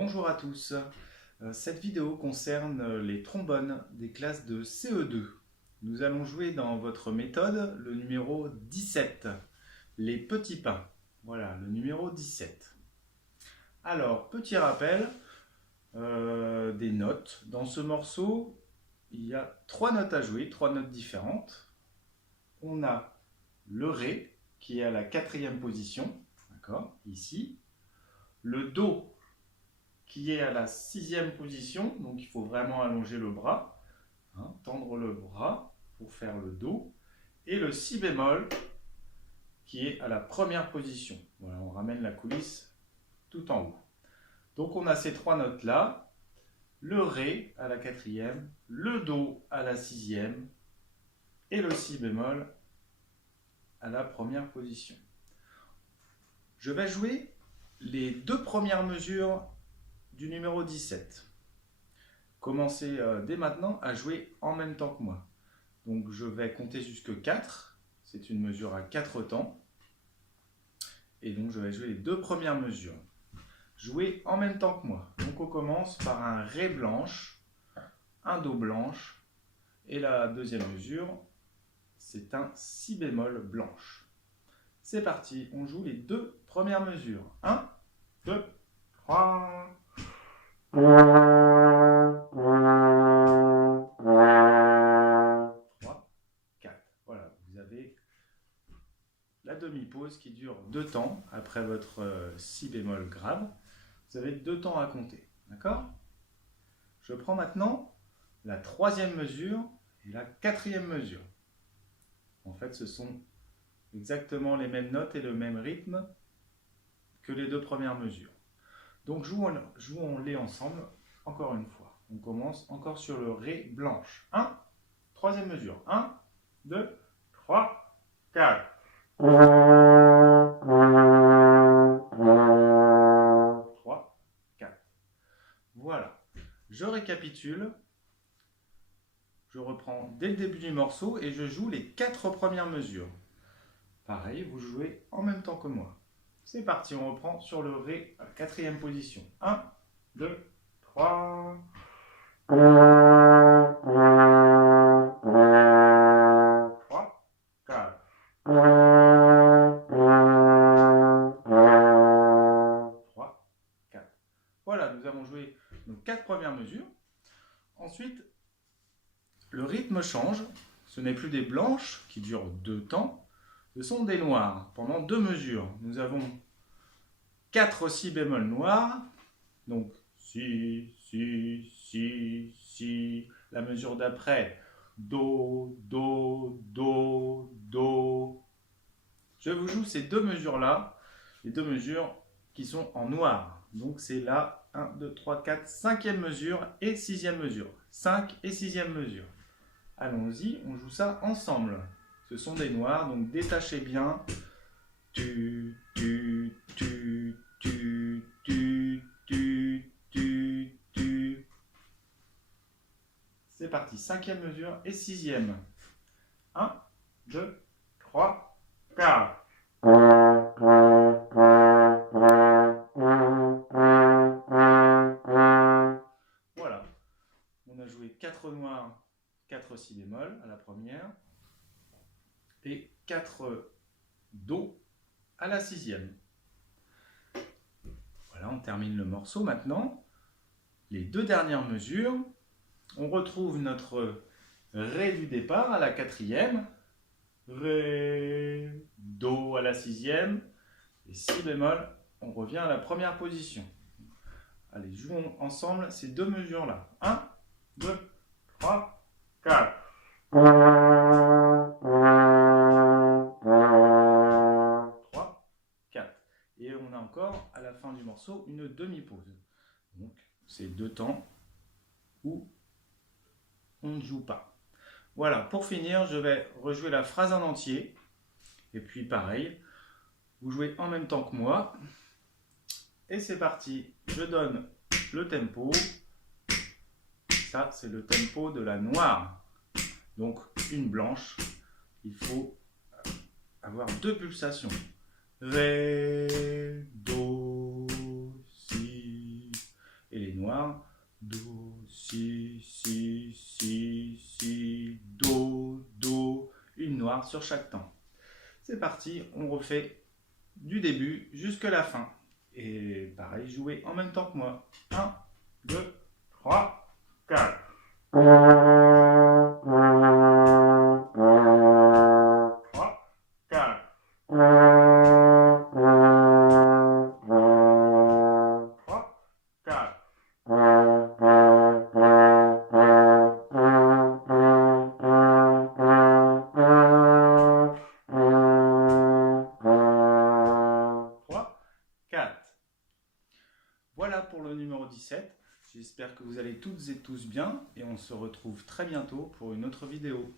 Bonjour à tous. Cette vidéo concerne les trombones des classes de CE2. Nous allons jouer dans votre méthode le numéro 17, les petits pains. Voilà, le numéro 17. Alors, petit rappel des notes. Dans ce morceau, il y a 3 notes à jouer, 3 notes différentes. On a le Ré qui est à la 4e position, d'accord, ici. Le Do qui est à la 6e position, donc il faut vraiment allonger le bras, tendre le bras pour faire le Do, et le Si bémol qui est à la 1re position. Voilà, on ramène la coulisse tout en haut. Donc on a ces 3 notes là, le Ré à la 4e, le Do à la 6e, et le Si bémol à la 1re position. Je vais jouer les 2 premières mesures du numéro 17. Commencez dès maintenant à jouer en même temps que moi. Donc je vais compter jusque 4. C'est une mesure à 4 temps. Et donc je vais jouer les 2 premières mesures. Jouez en même temps que moi. Donc on commence par un Ré blanche, un Do blanche. Et la deuxième mesure, c'est un Si bémol blanche. C'est parti, on joue les 2 premières mesures. 1, 2, 3... 3, 4. Voilà, vous avez la demi-pause qui dure 2 temps après votre Si bémol grave. Vous avez 2 temps à compter, d'accord? Je prends maintenant la 3e mesure et la 4e mesure. En fait, ce sont exactement les mêmes notes et le même rythme que les 2 premières mesures. Donc jouons-les ensemble encore une fois. On commence encore sur le Ré blanche. 1, 3e mesure. 1, 2, 3, 4. 3, 4. Voilà. Je récapitule. Je reprends dès le début du morceau et je joue les 4 premières mesures. Pareil, vous jouez en même temps que moi. C'est parti, on reprend sur le Ré à 4e position. 1, 2, 3. 3, 4. 3, 4. Voilà, nous avons joué nos 4 premières mesures. Ensuite, le rythme change. Ce n'est plus des blanches qui durent 2 temps. Ce sont des noirs pendant 2 mesures. Nous avons 4 Si bémol noirs. Donc, Si, Si, Si, Si. La mesure d'après, Do, Do, Do, Do. Je vous joue ces 2 mesures-là, les 2 mesures qui sont en noir. Donc, c'est la 1, 2, 3, 4, 5e mesure et 6e mesure. 5 et 6e mesure. Allons-y, on joue ça ensemble. Ce sont des noirs, donc détachez bien. Tu, tu, tu, tu, tu, tu, tu, tu. C'est parti, 5e mesure et 6e. 1, 2, 3, 4. Voilà. On a joué 4 noirs, 4 Si bémol à la première et 4 Do à la 6e. Voilà, on termine le morceau maintenant. Les 2 dernières mesures, on retrouve notre Ré du départ à la 4e, Ré, Do à la 6e, et Si bémol, on revient à la 1re position. Allez, jouons ensemble ces 2 mesures-là. 1, 2, 3, 4. 3, 4. Et on a encore, à la fin du morceau, une demi-pause. Donc, c'est 2 temps où on ne joue pas. Voilà, pour finir, je vais rejouer la phrase en entier. Et puis pareil, vous jouez en même temps que moi. Et c'est parti, je donne le tempo. Ça, c'est le tempo de la noire. Donc, une blanche, il faut avoir 2 pulsations. Ré, Do, Si. noir. Do, si, si, si, si, do, do. Une noire sur chaque temps. C'est parti, on refait du début jusqu'à la fin. Et pareil, jouez en même temps que moi. 1, 2, 3, 4. 3, 4. 3, 4. Voilà pour le numéro 17. J'espère que vous allez toutes et tous bien et on se retrouve très bientôt pour une autre vidéo.